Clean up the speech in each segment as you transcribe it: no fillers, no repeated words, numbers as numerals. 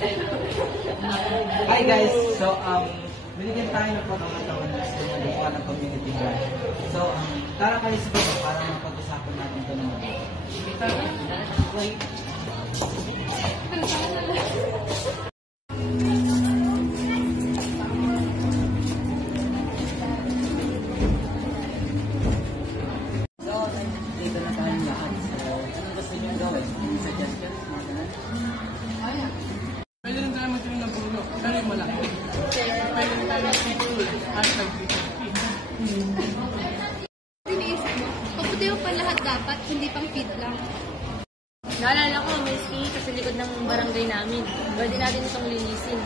Hi guys! So, binigyan tayo ng pagkakataon na sa mga ng community grant. So, tara kayo sa baba para mapag-usapan natin ito naman. Wait. So, dito na tayong lahat. So, anong gusto niyo gawin? Suggestions? Mga ganun? Pwede rin tayo magtuloy ng puno. Pero yung malaki. Pwede rin tayo mag-feature. Hashtag 350. Tiniisip mo, pagputiho pa lahat dapat, hindi pang feed lang. Naalala ko, may ski sa likod ng barangay namin. Pwede natin itong linisin.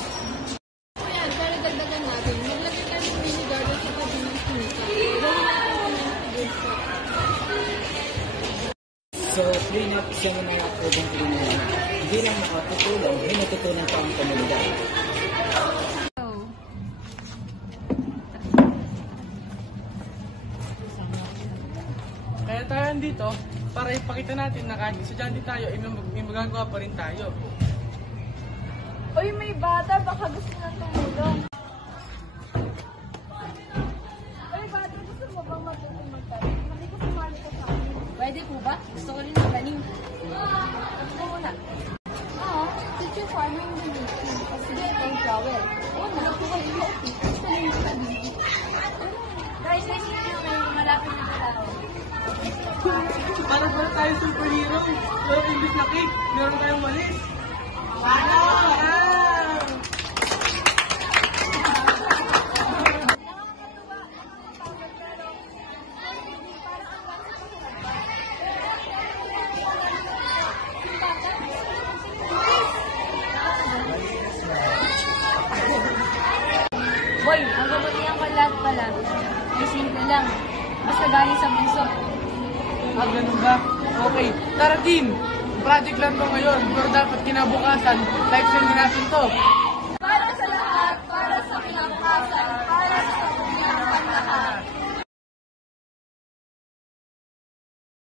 Ayan, para dagdagan natin, maglagay tayo ng mini garden sa tabi ng sinika. Gawin natin community good. So, clean up siya ng mga pwedeng kriminal. Hindi lang makatutulong, may natutunan pa ang komunidad. Kaya tayo dito para ipakita natin na kahit estudyante tayo, may magagawa pa rin tayo. Uy, may bata, baka gusto nang tumulong. Uy, bata, gusto mo bang matulong magtanim? Hindi ko sumali ko sa akin. Pwede po ba? Gusto ko rin magtanim. Gusto mo na. Oo, teach your farming the nation. Kasi ito yung flower. Oo na, kuha yung healthy. Gusto mo yung tabi. Guys, guys, malapit na tao. Para ba tayo superhero? Pero imbis na cake, meron tayong walis. Wow! Boy, ang kabutihan ko lahat pala. Ay simple lang. Basta galing sa bunso. Ah, ganun ba? Okay. Tara team! Project lang to ngayon, pero dapat kinabukasan, live stream din natin to.